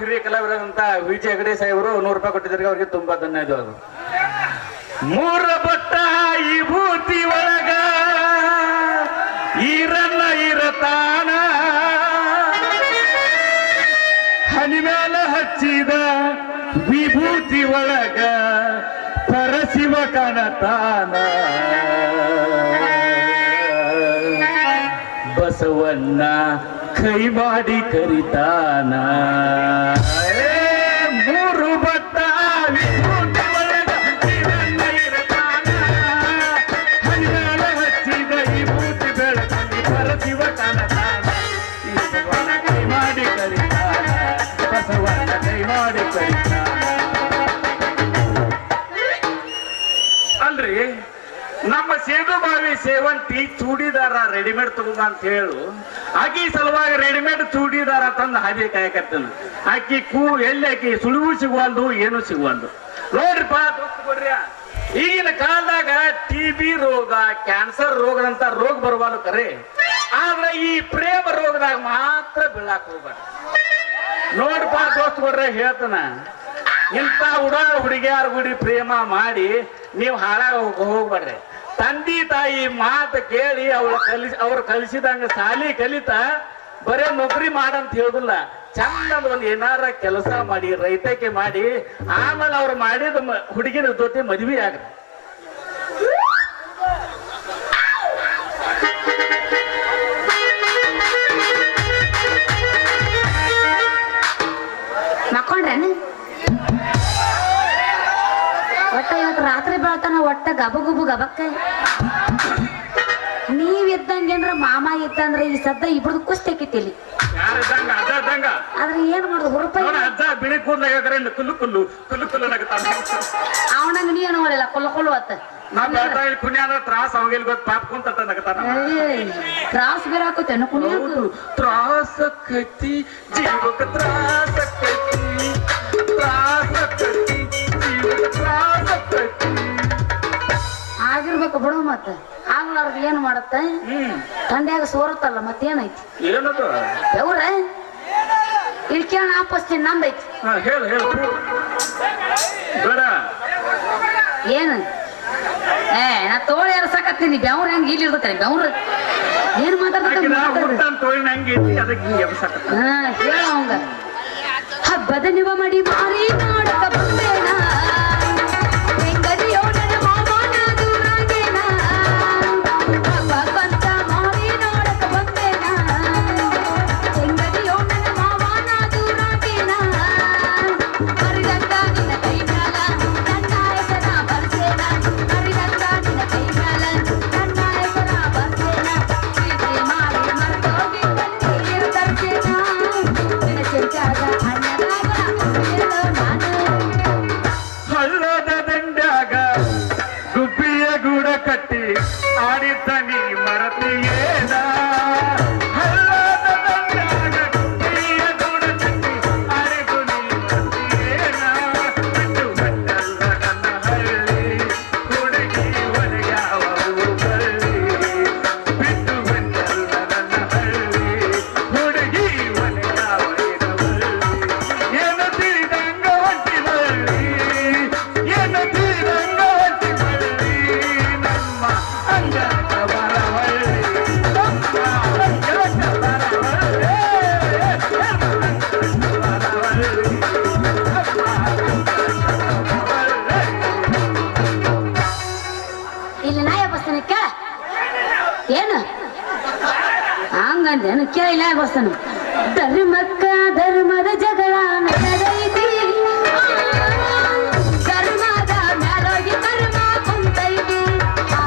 ಹಿರಿಯ ಕಲಾವಿದಂತ ವಿಜಯ ಹೆಗಡೆ ಸಾಹೇಬರು ನೂರು ರೂಪಾಯಿ ಕೊಟ್ಟಿದ್ದಾರೆ. ಅವ್ರಿಗೆ ತುಂಬಾ ಧನ್ಯವಾದಗಳು ಮೂರ ಬಟ್ಟ ಈ ಭೂತಿ ಒಳಗ ಈರನ್ನ ಇರತಾನ ಹನಿ ಮೇಲ ಹಚ್ಚಿದ ವಿಭೂತಿ ಒಳಗ ಪರಶಿವ ಕಣತಾನ ಬಸವಣ್ಣ ಕೈ ಮಾಡಿ ಕರಿತಾನ ಏ, ಮೂರು ಬಟ್ಟ ವಿಭೂತಿ ಒಳಗ ಈರನ್ನ ಇರತಾನ. ಹನಿ ಮೇಲ ಹಚ್ಚಿದ ವಿಭೂತಿ ಬೆಳಕಲ್ಲಿ ಪರಶಿವ ಕಣತಾನ ಈ ಬಸವಣ್ಣ ಕೈ ಮಾಡಿ ಕರಿತಾನ ಬಸವಣ್ಣ ಕೈ ಮಾಡಿ ಕರಿತಾನ ನಮ್ಮ ಸೇದು ಬಾವಿ ಸೇವಂತಿ ಚೂಡಿದಾರ ರೆಡಿಮೇಡ್ ತಗೊಂಬ ಅಂತ ಹೇಳು. ಆಕಿ ಸಲುವಾಗಿ ರೆಡಿಮೇಡ್ ಚೂಡಿದಾರ ತಂದು ಹಾದಿ ಕಾಯಕತ್ತನ. ಆಕಿ ಕೂ ಎಲ್ಲಿ ಆಕಿ ಸುಳಿವು ಸಿಗುವಂದು ಏನು ಸಿಗುವಂದು ನೋಡ್ರಿಪ್ಪ ಕೊಡ್ರಿ. ಈಗಿನ ಕಾಲದಾಗ ಟಿ ಬಿ ರೋಗ ಕ್ಯಾನ್ಸರ್ ರೋಗದಂತ ರೋಗ ಬರುವಲ್ಲ ಕರೆ. ಆದ್ರೆ ಈ ಪ್ರೇಮ ರೋಗದಾಗ ಮಾತ್ರ ಬೀಳಾಕ್ ಹೋಗ್ಬಾರ್ದು ನೋಡ್ಪಾ ದೋಸ್ತು ಕೊಡ್ರೆ, ಹೇಳ್ತಾನ. ಇಂಥ ಹುಡ ಹುಡುಗಿಯಾರ ಗುಡಿ ಪ್ರೇಮ ಮಾಡಿ ನೀವು ಹಾಳಾಗ ಹೋಗ್ಬೇಡ್ರಿ. ತಂದೆ ತಾಯಿ ಮಾತು ಕೇಳಿ ಅವಳ ಕಲಿಸಿ ಅವ್ರು ಕಲಿಸಿದಂಗ ಸಾಲಿ ಕಲಿತ ಬರೇ ನೌಕರಿ ಮಾಡಂತ ಹೇಳುದಿಲ್ಲ. ಚಂದ ಒಂದ್ ಏನಾರ ಕೆಲಸ ಮಾಡಿ, ರೈತಕ್ಕೆ ಮಾಡಿ, ಆಮೇಲೆ ಅವ್ರು ಮಾಡಿದ ಹುಡುಗಿನ ಜೊತೆ ಮದ್ವಿ ಆಗ್ರಿ ರಾತ್ರಿ ಬೆಳತನ ಒಟ್ಟ ಗಬಗುಬು ಗಬಕ್ಕ. ನೀವ್ ಇದ್ದಂಗೇನ್ರ ಮಾಮ ಇದ್ದಂದ್ರೆ ಈ ಸದ್ದ ಇಬ್ರದ್ದು ಕುಸ್ತಿ ಆಕಿತ್ತಿಲ್ಲಿ ಯಾರಿದ್ದಂಗ? ಅಜ್ಜ ಇದ್ದಂಗ? ಆದ್ರೆ ಏನ್ ಮಾಡುದು? ಹುರುಪ ನೋಡ ಅಜ್ಜ ಬಿಳಿ ಕೂದ್ಲಾಗ್ರೆ ಕುಲ್ಲು ಕುಲ್ಲು ಕುಲ್ಲು ಕುಲ್ಲು ನಗತಾನ ಅವನಂಗ ನೀ ಏನು ಮಾಡಿಲ್ಲ ಕುಲ್ಲು ಕುಲ್ಲು ಅತ್ತ. ನಾ ಬೆಳ್ತಾ ಇಲ್ಲಿ ತ್ರಾಸ ಅವಂಗಿಲ್ ಗೊತ್ತು ಪಾಪ ಕುಂತ ನಗತಾನ ತ್ರಾಸ್ ಬೇರೆ ಹಾಕೋತೇನು ಕುಣಿಯೋದು ಹೌದು ತ್ರಾಸ್ ಜೀವಕ ತ್ರಾಸಕತಿ ತ್ರಾಸಕತಿ ಆಗಿರ್ಬೇಕು ಬಿಡು ಮತ್ತ. ಆಗ್ಲಾರ್ದ ಏನ್ ಮಾಡತ್ತೆ? ತಂಡ್ಯಾಗ ಸೋರತ್ತಲ್ಲ ಮತ್ತೇನೈತಿ? ಏನದು? ಅವ್ರ ಇಲ್ಲಿ ಕೇಳ ಆಪಸ್ತಿ ನಂದೈತಿ ಹಾ, ಹೇಳು ಹೇಳು. ಬೇಡ. ಏನು? ಏ ನಾ ತೋಳಿ ಎರ್ಸಕತ್ತೀನಿ. ಬೆವ್ರ ಹೆಂಗ್ ಇಲ್ಲಿ ಇರ್ತೇನೆ ಬೆವ್ರ ಏನ್ ಆಕಿನ ಮಾತಾಡ್ತ ಊಟ ತೋಳಿನ ಹಂಗೈತಿ ಅದಕ್ಕೆ ಹಿಂಗೆ ಎಬ್ಸಕತ್ತ. ಹಾ ಹೇಳ ಅವಂಗ. ಹಬ್ಬದ ನಿವ ಮಡಿ ಮಾರಿ ನಾಡಕ ಹಂಗಂದೇನು ಕೇಳಿಲ್ಲ ಬಸ್ತಾನು ಧರ್ಮಕ್ಕ ಧರ್ಮದ ಜಗಳ ನಡೆದೈತಿ. ಆ,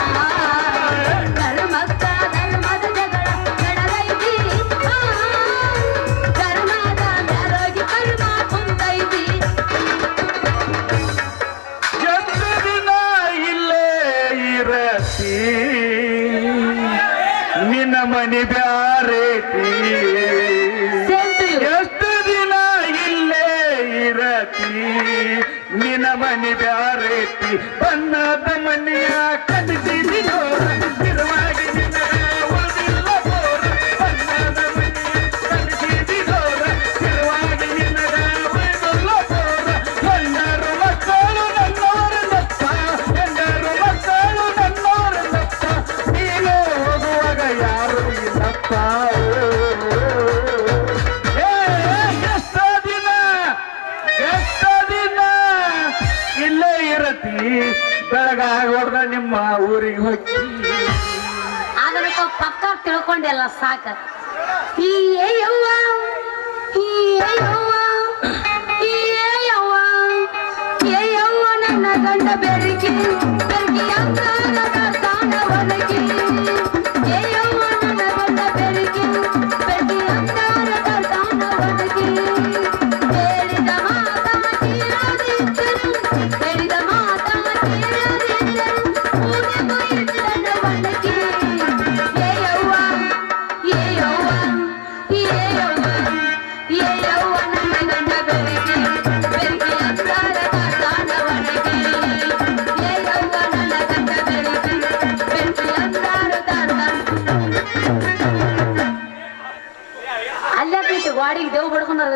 ಧರ್ಮದ ಇಲ್ಲೇ ಇರತಿ ಬೆಳಗಾಗೋಡ್ದ ನಿಮ್ಮ ಊರಿಗೆ ಹೋಗಿ. ಅದನ್ನ ಪಕ್ಕ ತಿಳ್ಕೊಂಡೆಲ್ಲ ಸಾಕ. ಈ ಈ ಈ ನನ್ನ ಗಂಡ ಬೆರಗಿ ಬೆರಗಿ ಅಂತ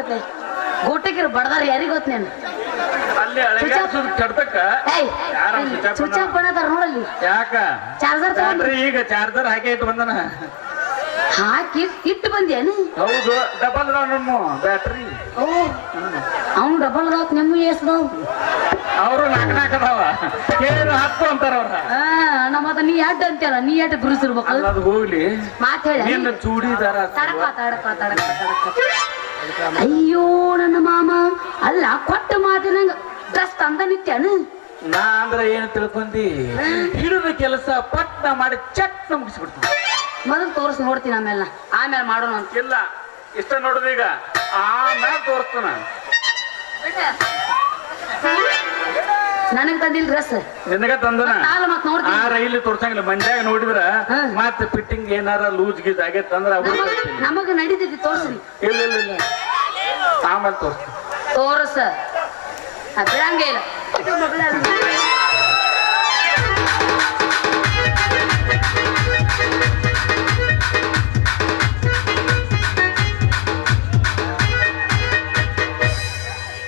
ಬಡ್ಕೊಂಡಾಗತ್ತೆ ಗೋಟಕ್ಕಿರ ಬಡದಾರ ಯಾರಿಗ ಗೊತ್ತ ನೀನು? ಸ್ವಿಚ್ ಆಫ್ ನೋಡಲ್ಲಿ. ಯಾಕ? ಚಾರ್ಜರ್ ಈಗ ಚಾರ್ಜರ್ ಹಾಕಿ ಇಟ್ಟು ಬಂದನ. ಹಾಕಿ ಇಟ್ಟು ಹೌದು ಡಬಲ್ ಅದಾವ ನಮ್ಮ ಬ್ಯಾಟ್ರಿ ಓ ಅವ್ನು ಡಬಲ್ ನಿಮ್ಮ ಎಸ್ದವ್ ಅವರು ನಾಲ್ಕು ನಾಲ್ಕು ಅದಾವ. ಹತ್ತು ಅಂತಾರ ಅವ್ರ. ಆ ನಮ್ಮ ನೀ ನೀ ಅದು ಹೋಗ್ಲಿ. ಹೇಳ. ಚೂಡಿದಾರ ತಡಕ ತಡಕ ತಡಕ ತಡಕ ಅಯ್ಯೋ ನನ್ನ ಮಾಮ. ಅಲ್ಲ ಕೊಟ್ಟ ಮಾತಿನಂಗ ಡ್ರೆಸ್ ತಂದ ನಿತ್ಯನು ನಾ ಅಂದ್ರ ಏನ್ ತಿಳ್ಕೊಂಡಿ? ಹಿಡಿದ ಕೆಲಸ ಪಟ್ನ ಮಾಡಿ ಚಟ್ ಮುಗಿಸ್ಬಿಡ್ತೀನಿ ಮೊದಲು ತೋರಿಸಿ ನೋಡ್ತೀನಿ ಆಮೇಲೆ ಆಮೇಲೆ ಮಾಡೋಣ ಅಂತ. ಇಲ್ಲ ಇಷ್ಟ ನೋಡುದು ಈಗ ಆಮೇಲೆ ತೋರಿಸ್ತಾನ ನನಗ್ ತಂದಿಲ್ ಡ್ರೆಸ್ ನಿನಗ ತಂದನ? ನಾಳೆ ಮತ್ ಆ ನೋಡ್ತೀನಿ ರೈಲ್ ತೋರ್ಸಂಗಿಲ್ಲ ಮಂಡ್ಯಾಗ ನೋಡಿದ್ರ ಹಾ. ಮತ್ತೆ ಫಿಟ್ಟಿಂಗ್ ಏನಾರ ಲೂಸ್ ಗೀಸ್ ಆಗೈತೆ ಅಂದ್ರ ಅವ್ರು ನಮಗ ನಡಿತೈತಿ ತೋರ್ಸ್ರಿ. ಇಲ್ಲ ಇಲ್ಲ ಇಲ್ಲ. ಆಮೇಲೆ ತೋರ್ಸ ಬಿಡಂಗೇ ಇಲ್ಲ.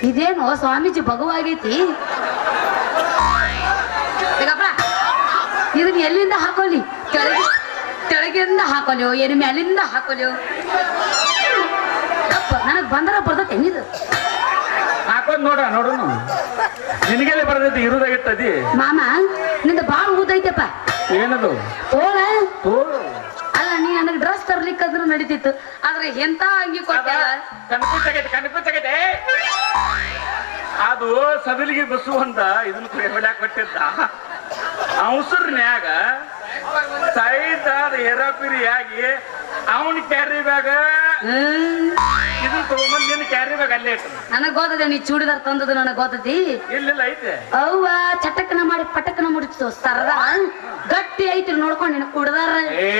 ಇದೇನು ಸ್ವಾಮೀಜಿ ಭಗವಾಗೈತಿ? ಇದನ್ನ ಎಲ್ಲಿಂದ ಹಾಕೋಲಿ ಕೆಳಗೆ ಕೆಳಗಿಂದ ಹಾಕೋಲಿಯೋ ಏನು ಮ್ಯಾಲಿಂದ ಹಾಕೋಲಿಯೋ ಕಪ್ಪ ನನಗ್ ಬಂದರ ಬರ್ತೈತೆ ಹೆಂಗಿದು ಹಾಕೊಂಡ್ ನೋಡ ನೋಡುನು. ನಿನಗೆಲ್ಲ ಬರ್ತೈತಿ? ಇರುದಾಗಿತ್ತದಿ ಮಾಮ ನಿಂದ ಬಾಳ ಊದೈತೆಪ್ಪ ಏನದು? ತೋಳ? ತೋಳು. ಅಲ್ಲ ನೀ ನನಗೆ ಡ್ರೆಸ್ ತರ್ಲಿಕ್ಕಂದ್ರೂ ನಡೀತಿತ್ತು. ಆದ್ರೆ ಎಂತ ಅಂಗಿ ಕೊಟ್ಟೆ ಕಣ್ಕುಚ್ಚಾಗೈತೆ ಕಣ್ಕುಚ್ಚಾಗೈತೆ ಅದು ಸದಲಿಗೆ ಬಸ್ಸು ಅಂತ ಇದನ್ನ ಹೊಡ್ಯಾಕ್ ಕೊಟ್ಟಿದ್ದ ಅವಸರ್ನ್ಯಾಗ ಸೈಡ್ ಹೇರಾಪಿರಿ ಆಗಿ ಅವನ್ ಕ್ಯಾರಿ ಬ್ಯಾಗ ಇದನ್ನ ತಗೊಂಬಂದ್ ನಿನ್ನ ಕ್ಯಾರಿ ಬ್ಯಾಗ್ ಅಲ್ಲೇ ಇಟ್ಟು ನನಗ್ ಗೊತ್ತದೆ ನೀ ಚೂಡಿದಾರ್ ತಂದದ್ದು ನನಗ್ ಇಲ್ಲ ಇಲ್ಲ ಐತೆ. ಅವ್ವ ಚಟಕನ ಮಾಡಿ ಪಟಕನ ಮುಡಿತು ಸರದ ಗಟ್ಟಿ ಐತಿ ನೋಡ್ಕೊಂಡು ನಿನ್ ಕುಡ್ದಾರ ಏ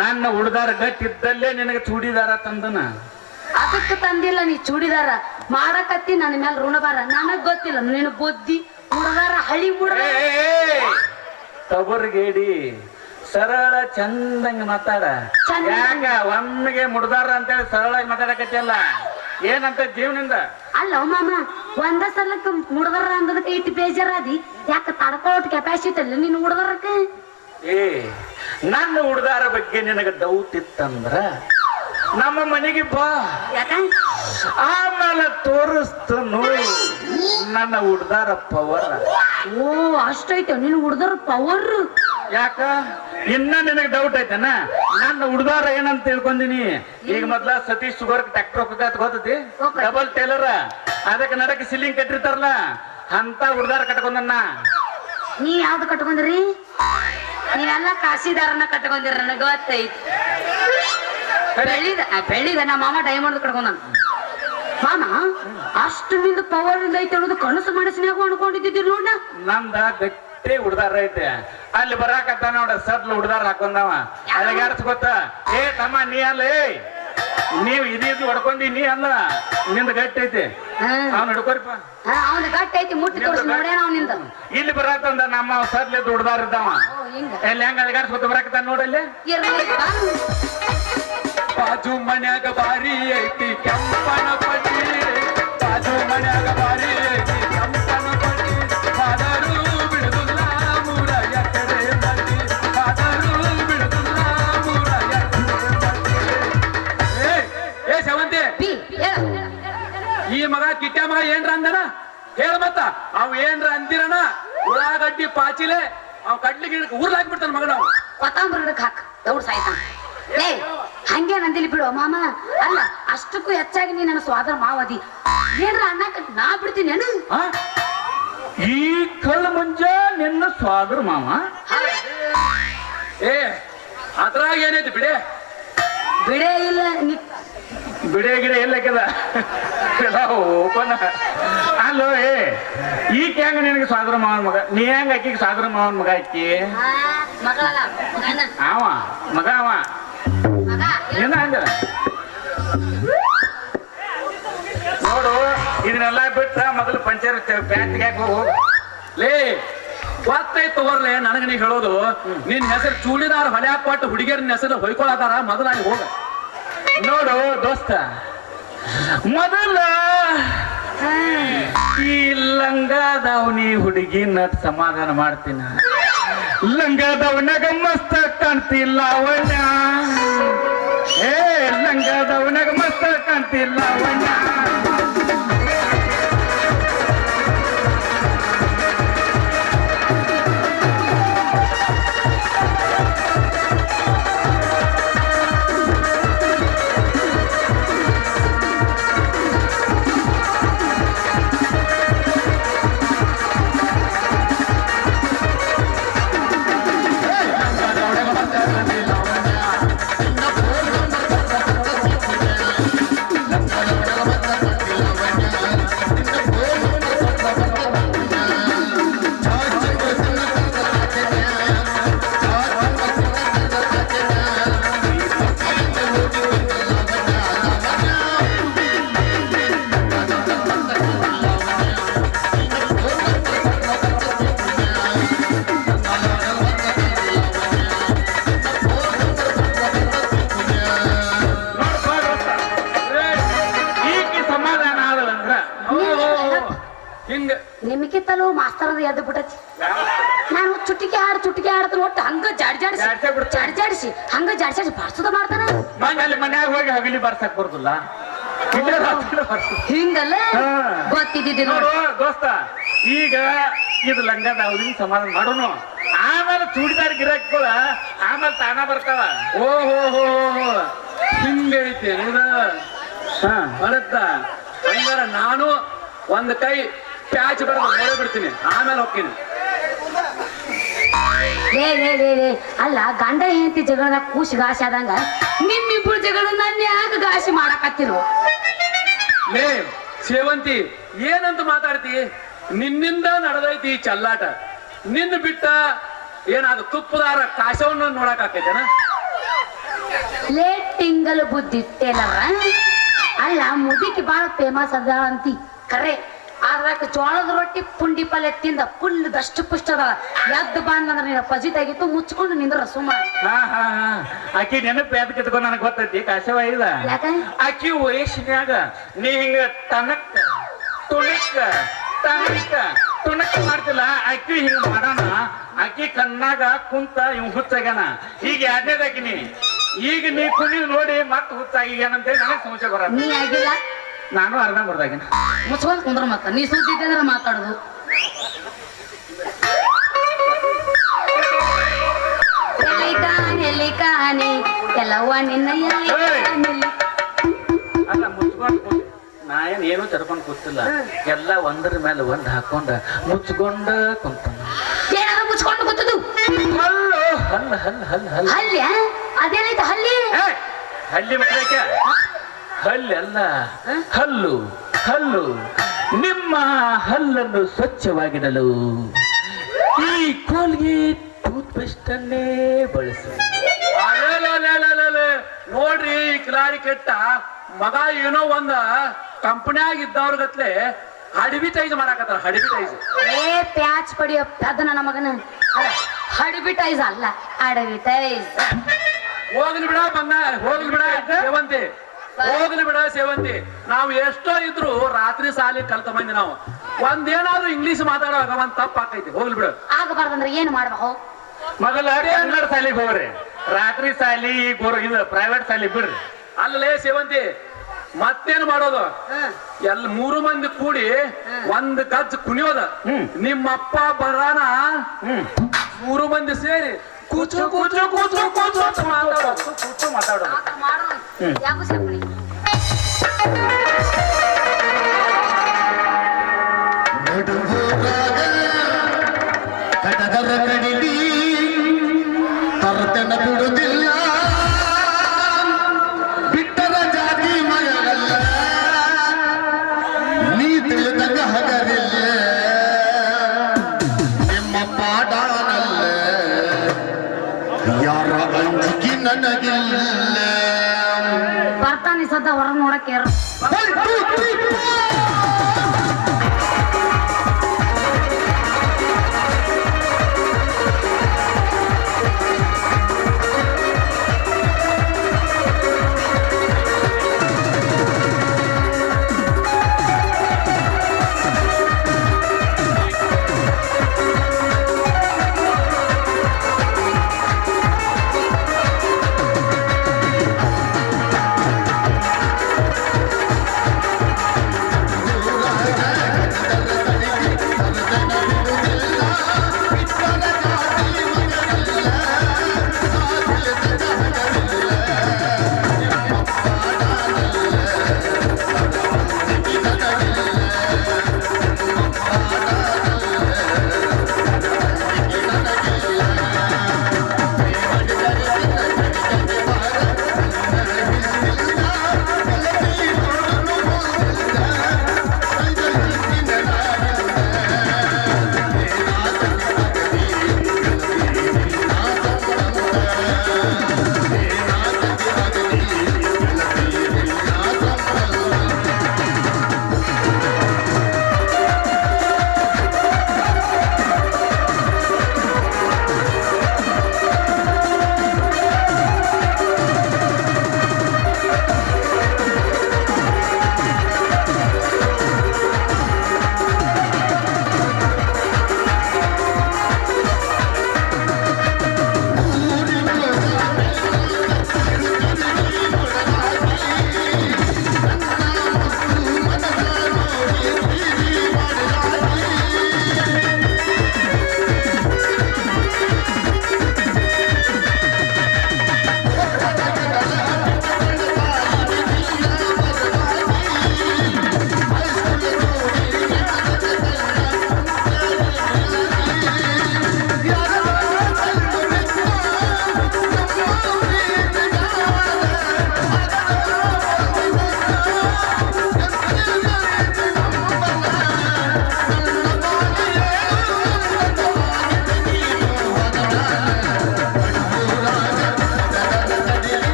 ನನ್ನ ಹುಡ್ದಾರ ಗಟ್ಟಿ ಇದ್ದಲ್ಲೇ ನಿನಗೆ ಚೂಡಿದಾರ ತಂದನ. ಅದಕ್ಕೆ ತಂದಿಲ್ಲ ನೀ ಚೂಡಿದಾರ. ಮಾಡಕತ್ತಿ ನನ್ನ ಮೇಲೆ ಋಣಬಾರ ನನಗ್ ಗೊತ್ತಿಲ್ಲ ನಿನ್ನ ಬುದ್ಧಿ. ಹುಡುಗಾರ ಹಳಿ ಹುಡುಗ. ತಬರ್ಗೇಡಿ ಸರಳ ಚಂದಂಗ ಮಾತಾಡ. ಯಾಕ ಒಮ್ಮೆಗೆ ಮುಡ್ದಾರ ಅಂತೇಳಿ ಸರಳಾಗಿ ಮಾತಾಡಕತ್ತಿಯಲ್ಲ? ಏನಂತ ಜೀವನಿಂದ? ಅಲ್ಲ ಮಾಮ ಒಂದ ಸಲಕ್ಕ ಮುಡ್ದಾರ ಅಂದದಕ್ಕೆ ಇಟ್ಟು ಬೇಜಾರಾದಿ. ಯಾಕ ತಡ್ಕೊಳ್ಳೋಟ್ ಕೆಪಾಸಿಟಿ ಅಲ್ಲ ನಿನ್ನ ಹುಡುಗರಕ್ಕೆ? ಏ ನನ್ನ ಹುಡುಗಾರ ಬಗ್ಗೆ ನಿನಗೆ ಡೌಟ್ ಇತ್ತಂದ್ರ? ನಮ್ಮ ಮನೆಗೆ ಬಾ. ಯಾಕ? ಆಮೇಲೆ ತೋರಿಸ್ತನು ನನ್ನ ಹುಡ್ದಾರ ಪವರ್ ಓ ಅಷ್ಟೈತೆ. ನಿನ್ ಹುಡ್ದಾರ ಪವರ್ ಯಾಕ? ಇನ್ನ ನಿನಗೆ ಡೌಟ್ ಐತನ? ನನ್ನ ಹುಡ್ದಾರ ಏನಂತ ತಿಳ್ಕೊಂಡಿನಿ ಈಗ ಮೊದ್ಲ ಸತೀಶ್ ಶುಗರ್ ಟ್ರ್ಯಾಕ್ಟರ್ ಹೋಗತ್ ಗೊತ್ತೈತಿ. ಡಬಲ್ ಟೇಲರ್ ಅದಕ್ಕೆ ನಡಕ್ಕೆ ಸಿಲಿಂಗ್ ಕಟ್ಟಿರ್ತಾರಲ್ಲ ಅಂತ ಹುಡ್ದಾರ ಕಟ್ಕೊಂಡನ್ನ. ನೀ ಯಾವ್ದು ಕಟ್ಕೊಂಡ್ರಿ? ನೀವೆಲ್ಲ ಕಾಸಿದಾರನ ಕಟ್ಕೊಂಡಿರ ನನಗೆ ಗೊತ್ತೈತಿ. ಬೆಳ್ಳಿದ ಬೆಳ್ಳಿದ ನಮ್ಮ ಮಾಮ ಡೈಮಂಡ್ ಕಡ್ಕೊಂಡ ಮಾಮ ಅಷ್ಟು ನಿಂದ ಪವರ್ ಇಂದ ಐತೆ ಅನ್ನೋದು ಕನಸು ಮನಸ್ಸಿನಾಗ ಅನ್ಕೊಂಡಿದ್ದಿದ್ದಿ ನೋಡ ನಂದ ಗಟ್ಟಿ ಹುಡ್ದಾರ ಐತೆ. ಅಲ್ಲಿ ಬರಾಕತ್ತ ನೋಡ ಸದ್ಲು ಹುಡ್ದಾರ ಹಾಕೊಂಡವ. ಅಳಗಾಡ್ಸ್ ಗೊತ್ತ? ಏ ತಮ್ಮ ನೀ ಅಲ್ಲ ಏ. ನೀವ್ ಇದಿದ್ದು ಹೊಡ್ಕೊಂಡಿ ನೀ ಅಲ್ಲ. ನಿಂದ ಗಟ್ಟಿ ಐತೆ. ಅವ್ನ ಹಿಡ್ಕೊರಿಪ್ಪ. ಅವನ ಗಟ್ಟಿ ಐತಿ ಮುಟ್ಟಿ ತೋರಿಸಿ ನೋಡೇನ ಅವನಿಂದ ಇಲ್ಲಿ ಬರಾತಂದ ನಮ್ಮ ಸಡ್ಲೆ ಹುಡ್ದಾರ ಇದ್ದಾವ. ಹಿಂಗ. ಎಲ್ಲಿ ಹೆಂಗ ಅಳಗಾಡ್ಸ್ಕೊತ ಬರಾಕತ್ತ ನೋಡಲ್ಲಿ ಮನ್ಯಾಗ ಬಾರಿ ಐತಿ ಕೆಂಪನ ಪಟ್ಟಿ. ಬಾಜು ಮನ್ಯಾಗ ಬಾರಿ ಐತಿ ಕೆಂಪನ ಪಟ್ಟಿ. ಆದರೂ ಬಿಡುದಿಲ್ಲ ಮೂರ ಎಕರೆ ಮಟ್ಟಿ. ಆದರೂ ಬಿಡುದಿಲ್ಲ ಮೂರ ಎಕರೆ ಮಟ್ಟಿ. ಏ ಏ ಶವಂತಿ. ಈ ಮಗ ಕಿಟ್ಟ ಮಗ ಏನ್ರ ಅಂದನ? ಹೇಳ ಮತ್ತ. ಅವ್ ಏನ್ರ ಅಂದಿರನ? ಉಳ್ಳಾಗಡ್ಡಿ ಪಾಚಿಲೆ ಅವ್ ಕಡ್ಲಿಗೆ ಗಿಡ ಮಗ ಮಗನ ಕೊತ್ತಂಬರಿ ಗಿಡಕ್ಕೆ ಹಾಕ್. ಬಿಡು ಮಾಮ. ಅಲ್ಲ ಅಷ್ಟಕ್ಕೂ ಹೆಚ್ಚಾಗಿ ನೀ ನನ್ನ ಸ್ವಾದರ ಮಾವದಿ. ಏನ್ರ ಅನ್ನಕ ನಾ ಬಿಡ್ತೀನಿ ಏನು ಈ ಕಲ್ ಮುಂಜ ನಿನ್ನ ಸ್ವಾದರ ಮಾವ ಏ ಅದ್ರಾಗ ಏನೈತಿ ಬಿಡೆ? ಬಿಡೇ ಇಲ್ಲ ನೀ ಬಿಡೆ ಗಿಡ ಎಲ್ಲಕ್ಕಿದ ಓಪನ್. ಅಲ್ಲೋ ಏ ಈ ಹೆಂಗ ನಿನಗೆ ಸ್ವಾದ್ರ ಮಾವನ್ ಮಗ? ನೀ ಹೆಂಗ ಅಕ್ಕಿಗೆ ಸ್ವಾದ್ರ ಮಾವನ್ ಮಗ ಅಕ್ಕಿ ಅವ ಮಗ ಅವ ಏನ ಹಂಗ ನೋಡು, ಇದನ್ನೆಲ್ಲ ಬಿಟ್ಟ ಮೊದಲು ಪಂಚರ್ ಪ್ಯಾಂಟ್ಗೆ ಹೋಗು? ಲೇ ಗೊತ್ತೈತ್ ತಗೋರ್ಲೆ ನನಗ ನೀ ಹೇಳೋದು. ನಿನ್ ಹೆಸರು ಚೂಡಿದಾರ ಹೊಲೆ ಕೊಟ್ಟು ಹುಡುಗಿಯರ ಹೆಸರು ಹೊಯ್ಕೊಳತಾರ ಮೊದಲಾಗಿ ಹೋಗ. ನೋಡು, ದೋಸ್ತ. ಮೊದಲ ಈ ಲಂಗಾದವನಿ ಹುಡುಗಿನ ಸಮಾಧಾನ ಮಾಡ್ತೀನ. ಲಂಗಾದವನಾಗ ಮಸ್ತ ಕಾಣ್ತಿಲ್ಲ ಅವಣ್ಣ ಮಸ್ತ ಕಾಣ್ತಿಲ್ಲ ಬರ್ಸಕ್ ಬರುದಿಲ್ಲ. ಹಿಂಗಲ್ಲ. ಗೊತ್ತಿದ್ದಿದ್ದು ನೋಡು. ದೋಸ್ತ ಈಗ ಇದು ಲಂಗದ ಅವ್ರಿಗೆ ಸಮಾಧಾನ ಮಾಡೋಣ ಆಮೇಲೆ ಚೂಡಿದಾರ್ ಗಿರಾಕಿಗಳ ಆಮೇಲೆ ತಾನ ಬರ್ತಾವ. ಓ ಹೋ ಹೋ ಹೋ ಹಿಂಗೈತಿ ಬರುತ್ತ ಹಂಗಾರ ನಾನು ಒಂದ್ ಕೈ ಪ್ಯಾಚ್ ಬರೋದು ಬಿಡ್ತೀನಿ. ಆಮೇಲೆ ಹೋಗ್ತೀನಿ. ಲೇ ಅಲ್ಲ ಗಂಡ ಹೆಂಡತಿ ಜಗಳದಾಗ ಕೂಸಿ ಗಾಸಿ ಆದಂಗ ನಿಮ್ಮಿಬ್ರು ಜಗಳ ನನ್ನ ಯಾಕೆ ಗಾಸಿ ಮಾಡಕತ್ತಿರು? ಲೇ ಸೇವಂತಿ ಏನಂತ ಮಾತಾಡ್ತಿ? ನಿನ್ನಿಂದ ನಡೆದೈತಿ ಈ ಚಲ್ಲಾಟ. ನಿನ್ನ ಬಿಟ್ಟ ಏನಾದ್ರು ತುಪ್ಪದಾರ ಕಾಶವನ್ನ ನೋಡಕ್ ಆಕೈತೆನ ಲೇ ಟಿಂಗಲ್ ಬುದ್ಧಿ ಅಲ್ಲ ಮುದಿಕಿ ಬಾಳ ಫೇಮಸ್ ಅದ ಅಂತಿ ಕರೆ. ಅದ್ರಾಗ ಜೋಳದ ರೊಟ್ಟಿ ಪುಂಡಿ ಪಲ್ಯ ತಿಂದ ಫುಲ್ ದಷ್ಟು ಪುಷ್ಟ ಅದ ಎದ್ದು ನೀ ಪಜಿ ತಾಗಿತ್ತು ಮುಚ್ಕೊಂಡು ನಿಂದ್ರ ಸುಮ್ಮ. ಹಾ ಹಾ ಹಾ. ಆಕಿ ನೆನಪು ಯಾವ್ದು ಕಿತ್ಕೊಂಡ್ ನನಗೆ ಗೊತ್ತೈತಿ? ಕಾಶವ ಇದ ಯಾಕ? ಆಕಿ ವಯಸ್ಸಿನ್ಯಾಗ ನೀ ಹಿಂಗ ತನಕ ತುಣಕ ತನಕ ತುಣಕ ಮಾಡ್ತಿಲ್ಲ. ಆಕಿ ಹಿಂಗ ಮಾಡೋಣ. ಆಕಿ ಕಣ್ಣಾಗ ಕುಂತ ಇವ್ ಹುಚ್ಚಾಗ್ಯಾನ. ಈಗ ಎರಡನೇದಾಕಿನಿ. ಈಗ ನೀ ಕುಣಿದ್ ನೋಡಿ ಮತ್ತೆ ಹುಚ್ಚಾಗಿಗ್ಯಾನಂತೇಳಿ ನನಗೆ ಸಮಸ್ಯೆ ಬರ ನೀ ಆಗಿಲ್ಲ. ನಾನು ಅರ್ಧ ಬರ್ದಾಗಿನ. ಮುಚ್ಕೊಂಡ್ ಕುಂದ್ರ ಮತ್ತ. ನೀ ಸುದ್ದಿ ಅಂದ್ರೆ ಮಾತಾಡುದು. ಎಲ್ಲಿ ಕಾಣೆ ಎಲ್ಲಿ ಕಾಣೆ ಎಲ್ಲವ್ವ ನಿನ್ನ ಎಲ್ಲಿ ಏಯ್! ಅಲ್ಲ ಮುಚ್ಕೊಂಡ್ ನಾ ಏನ್ ಏನು ತರ್ಕೊಂಡ್ ಕೂತಿಲ್ಲ. ಎಲ್ಲ ಒಂದರ ಮೇಲೆ ಒಂದ್ ಹಾಕೊಂಡ ಮುಚ್ಕೊಂಡ ಕುಂತಾನ ಏನಾದ್ರು ಮುಚ್ಕೊಂಡು ಕೂತದು ಹಲ್ಲು! ಹಲ್ಲ ಹಲ್ಲ ಹಲ್ಲ ಹಲ್ಲ. ಹಲ್ಲಿ ಅದೇನೈತೆ ಹಲ್ಲಿ ಹಲ್ಲಿ ಮಕ್ಕಳಕ್ಕೆ ಹಲ್ಲಿ ಅಲ್ಲ? ಹಲ್ಲು ಹಲ್ಲು. ನಿಮ್ಮ ಹಲ್ಲನ್ನು ಸ್ವಚ್ಛವಾಗಿಡಲು ಈ ಕೋಲ್ಗೆ ಟೂತ್ ಪೇಸ್ಟ್ ಅನ್ನೇ ಬಳಸಿ. ನೋಡ್ರಿ ಈ ಕಿಲಾಡಿ ಕೆಟ್ಟ. ಮಗ ಏನೋ ಒಂದ ಕಂಪನ್ಯಾಗ ಇದ್ದವ್ರ ಗತ್ಲೆ ಅಡ್ವಿಟೈಸ್ ಮಾಡಾಕತ್ತಾರ ಹಡಿಬಿಟೈಸ್ ಏ ಪ್ಯಾಚ್ ಪಡಿಯಪ್ಪ ಅದ ನನ್ನ ಮಗನ. ಹಡಿಬಿಟೈಸ್ ಅಲ್ಲ ಅಡವಿಟೈಸ್ ಹೋಗ್ಲಿ ಬಿಡ ಬಂದ ಹೋಗ್ಲಿ ಬಿಡ ಸೇವಂತಿ ಹೋಗ್ಲಿ ಬಿಡ ಸೇವಂತಿ. ನಾವು ಎಷ್ಟೋ ಇದ್ರು ರಾತ್ರಿ ಸಾಲಿ ಕಲ್ತ ಬಂದಿ ನಾವು. ಒಂದೇನಾದ್ರೂ ಇಂಗ್ಲಿಷ್ ಮಾತಾಡುವಾಗ ಒಂದ್ ತಪ್ಪ ಆಕೈತಿ ಹೋಗ್ಲಿ ಬಿಡು. ಆಗಬಾರ್ದಂದ್ರೆ ಏನ್ ಮಾಡ್ಬೇಕು ಮೊದಲ ಕನ್ನಡ ಸಾಲಿ ಹೋಗ್ರಿ. ರಾತ್ರಿ ಸಾಲಿ ಗೋರ್ ಇದು ಪ್ರೈವೇಟ್ ಸಾಲಿ ಬಿಡ್ರಿ. ಅಲ್ಲೇ ಸೇವಂತಿ ಮತ್ತೇನ್ ಮಾಡೋದು? ಎಲ್ಲ ಮೂರು ಮಂದಿ ಕೂಡಿ ಒಂದ್ ಗಜ್ ಕುಣಿಯೋದ. ನಿಮ್ಮ ನಿಮ್ಮಪ್ಪ ಬರಾನ? ಹ್ಮ್. ಮೂರು ಮಂದಿ ಸೇರಿ ಕೂಚು ಕೂಚು ಕೂಚು ಕೂಚು ಕೂಚು ಮಾತಾಡೋದು. ಕೂಚು ಮಾತಾಡೋದು. terakhir.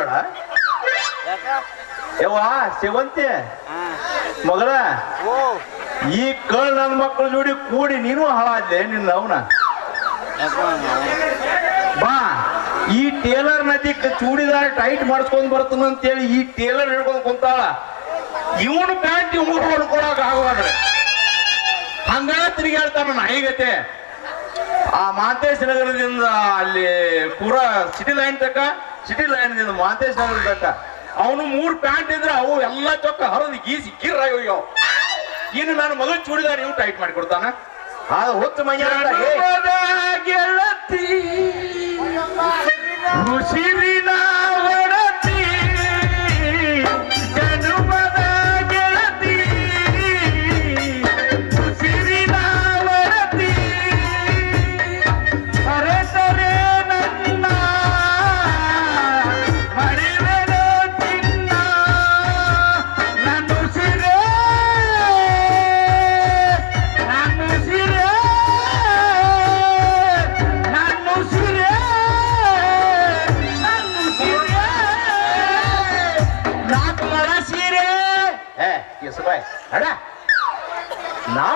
ಬೇಡ ಯವ್ವಾ ಸೇವಂತಿ? ಮಗಳ ಈ ಕಳ್ ನನ್ನ ಮಕ್ಕಳ ಜೋಡಿ ಕೂಡಿ ನೀನು ಹಾಳಾದ್ಲೆ ನಿನ್ನ ಅವನ. ಬಾ ಈ ಟೇಲರ್ ನದಿ ಚೂಡಿದಾರ ಟೈಟ್ ಮಾಡಿಸ್ಕೊಂಡ್ ಅಂತ ಅಂತೇಳಿ ಈ ಟೇಲರ್ ಹಿಡ್ಕೊಂಡ್ ಕುಂತಾಳ. ಇವನು ಪ್ಯಾಂಟ್ ಇವ್ರು ಹೊಡ್ಕೊಳಕ್ ಆಗೋದ್ರೆ ಹಂಗ ತಿರುಗಾಡ್ತಾನ ನಾಯಿಗತೆ. ಆ ಮಾಂತೇಶ್ ನಗರದಿಂದ ಅಲ್ಲಿ ಪೂರ ಸಿಟಿ ಲೈನ್ ತಕ್ಕ ಸಿಟಿ ಲೈನ್ ದಿಂದ ಮಾಂತೇಶ್ ನಗರ ತಕ್ಕ ಅವನು ಮೂರ್ ಪ್ಯಾಂಟ್ ಇದ್ರೆ ಅವು ಎಲ್ಲ ಚೊಕ್ಕ ಹರಿದು ಗೀಸಿ ಗಿರ್ರಾಗಿ ಹೋಗ್ಯಾವ. ಇನ್ನು ನನ್ನ ಮಗ ಚೂಡಿದಾರ ನೀವು ಟೈಟ್ ಮಾಡಿ ಕೊಡ್ತಾನ ಆ ಹೊತ್ತು ಮೈಯ ಗೆಳತಿ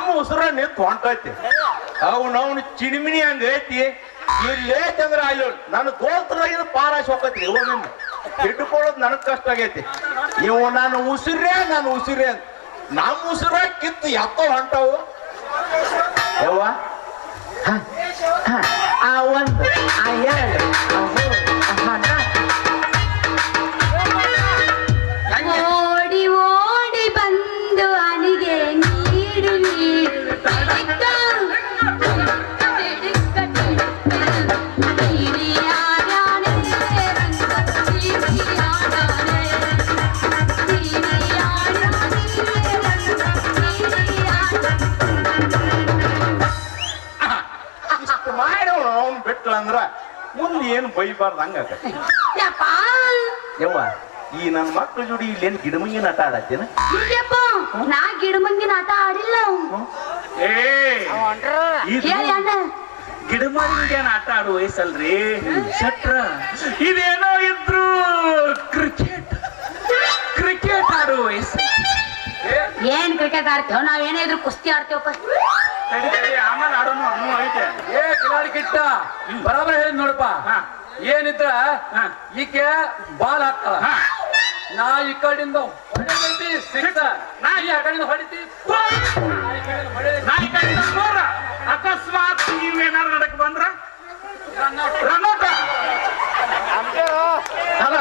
ನಮ್ಮ ಉಸಿರ ನಿಂತು ಹೊಂಟೈತಿ ಅವು ನಾವು ಚಿಣಿಮಿಣಿ ಹಂಗ ಐತಿ ಇಲ್ಲೇ ಚಂದ್ರ ಅಲ್ಲಿ ನನ್ನ ದೋಸ್ತರಾಗಿದ್ದು ಪಾರಾಶ್ ಹೋಗತಿ ಇವನನ್ನು ಇಟ್ಟುಕೊಳ್ಳೋದು ನನಗ್ ಕಷ್ಟ ಆಗೈತಿ. ಇವು ನಾನು ಉಸಿರೇ ನಾನು ಉಸಿರೇ ಅಂತ. ನಮ್ಮ ಉಸಿರ ಕಿತ್ತು ಎತ್ತ ಹೊಂಟವು. ಯವ್ವ? ಆ ಒಂದು, ಆ ಎರಡು ಅಂದ್ರ ಮುಂದೆ ಏನು ಬೈಬಾರ್ದು ಹಂಗ ಯಪ್ಪ! ಯವ್ವ ಈ ನನ್ನ ಮಕ್ಳ ಜೋಡಿ ಇಲ್ಲೇನು ಗಿಡಮಂಗಿನ ಆಟ ಆಡತ್ತೇನ? ಇಲ್ಲಪ್ಪ ನಾ ಗಿಡಮಂಗಿನ ಆಟ ಆಡಿಲ್ಲ. ಏ ಹೇಳಿ ಅಣ್ಣ. ಆಟ ಆಡುವ ವಯಸ್ಸಲ್ರಿ? ಶಟ್ರ ಇದೇನೋ ಇದ್ರು. ಏನ್ ಕ್ರಿಕೆಟ್ ಆಡ್ತೇವ ನಾವ್ ಏನೇ ಇದ್ರು ಕುಸ್ತಿ ಆಡ್ತೇವಪ್ಪ ಆಮೇಲೆ ಐತೆ ಏ ಕಿಲಾಡಿ ಕಿಟ್ಟ ಬರಾಬರ್ ಹೇಳಿ ನೋಡಪ್ಪ ಹಾ. ಏನಿದ್ರ ಹಾ. ಈಕೆ ಬಾಲ್ ಹಾಕ್ತಾಳ ಹಾ. ನಾ ಈ ಕಡೆಯಿಂದ ಹೊಡೆದಿ ಸಿಕ್ತ ನಾ ಈ ಆ ಕಡೆಯಿಂದ ಹೊಡಿತಿ ನಾ ಈ ಕಡಿಂದ. ಅಕಸ್ಮಾತ್ ನೀವೇನಾರು ನಡಕ್ ಬಂದ್ರ ರನ್ನೌಟ ಅಲ್ಲ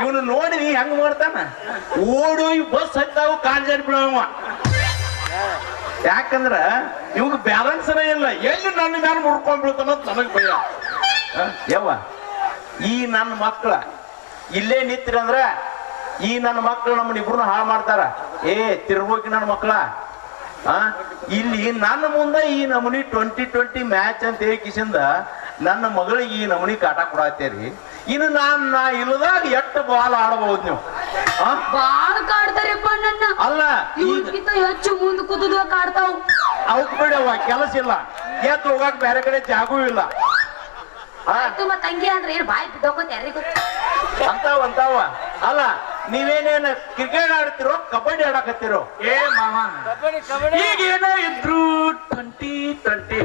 ಇವನು ನೋಡಿ ಹೆಂಗ್ ಮಾಡ್ತಾನ ಓಡು ಈ ಬಸ್ ಹತ್ತಾವು ಕಾಂಜಾರಿ ಬಿಡವ ಯಾಕಂದ್ರ ಇವಾಗ ಬ್ಯಾಲೆನ್ಸ್ ಇಲ್ಲ. ಎಲ್ಲಿ ನನ್ನ ಮ್ಯಾಲ ಮುಡ್ಕೊಂಡ್ಬಿಡ್ತಾನ ನನಗೆ ಭಯ. ಯವ್ವ, ಈ ನನ್ನ ಮಕ್ಳ ಇಲ್ಲೇ ನಿಂತಿರಂದ್ರ ಈ ನನ್ನ ಮಕ್ಳು ನಮ್ಮನ್ನ ಇಬ್ರು ಹಾಳು ಮಾಡ್ತಾರ. ಏ ತಿರ್ಬೋಕಿ ನನ್ನ ಮಕ್ಳ. ಇಲ್ಲಿ ನನ್ನ ಮುಂದೆ ಈ ನಮೂನಿ ಟ್ವೆಂಟಿ ಟ್ವೆಂಟಿ ಮ್ಯಾಚ್ ಅಂತ ಹೇಳಿ ಕಿಸಿಂದ ನನ್ನ ಮಗಳಿಗೆ ಈ ನಮನಿ ಕಾಟ ಕೊಡತ್ತೇರಿ. ಇನ್ನು ನಾನ್ ನಾ ಇಲ್ಲದಾಗ ಎಷ್ಟು ಬಾಲ್ ಆಡಬಹುದು ನೀವು? ಬಾಳ್ ಕಾಡ್ತಾರಪ್ಪ ನನ್ನ. ಅಲ್ಲ ಈಗ ಇವ್ರಿಗಿಂತ ಹೆಚ್ಚು ಮುಂದೆ ಕುದುದು ಕಾಡ್ತಾವ್. ಅವಕ್ ಬಿಡವ್ವ ಕೆಲಸ ಇಲ್ಲ. ಎದ್ದು ಹೋಗಕ್ ಬೇರೆ ಕಡೆ ಜಾಗೂ ಇಲ್ಲ. ಆ? ತುಂಬ ತಂಗಿ ಅಂದ್ರೆ ಏನ್ ಬಾಯ್ ಯಾರಿಗೂ? ಅಂತಾವ ಅಂತಾವ ಅಲ್ಲ ನೀವೇನೇನು ಕ್ರಿಕೆಟ್ ಆಡ್ತಿರೋ ಕಬಡ್ಡಿ ಆಡಕತ್ತಿರೋ? ಏ ಮಾವ ಈಗ ಏನೋ ಇದ್ರು ಟ್ವೆಂಟಿ ಟ್ವೆಂಟಿ.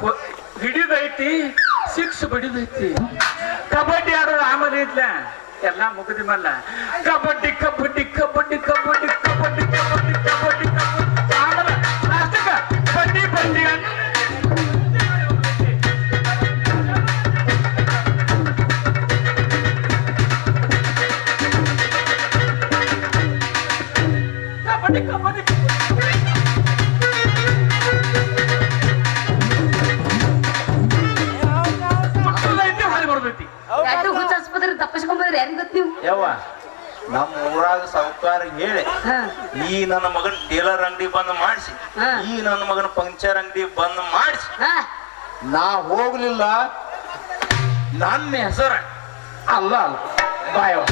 ಹೊ- ಹಿಡಿದೈತಿ, ಸಿಕ್ಸ್ ಬಿಡಿದೈತಿ. ಕಬಡ್ಡಿ ಆಡೋದು ಆಮೇಲೆ ಇದ್ಲ. ಎಲ್ಲ ಮುಗಿದ ಕಬಡ್ಡಿ ಕಬಡ್ಡಿ ಕಬಡ್ಡಿ ಕಬಡ್ಡಿ ಕಬಡ್ಡಿ ಕಬಡ್ಡಿ ಕಬಡ್ಡಿ ಕಬಡ್ಡಿ. ಆಮೇಲೆ ಕಬಡ್ಡಿ. ನಮ್ಮ ಊರಾಗ ಸಾಹುಕಾರ ಹೇಳಿ ಈ ನನ್ನ ಮಗನ ಟೇಲರ್ ಅಂಗಡಿ ಬಂದ್ ಮಾಡಿಸಿ ಈ ನನ್ನ ಮಗನ ಪಂಕ್ಚರ್ ಅಂಗಡಿ ಬಂದ್ ಮಾಡಿಸಿ. ನಾ ಹೋಗ್ಲಿಲ್ಲ. ನನ್ನ ಹೆಸರ ಅಲ್ಲ ಅಲ್ಲ. ಬಾಯವ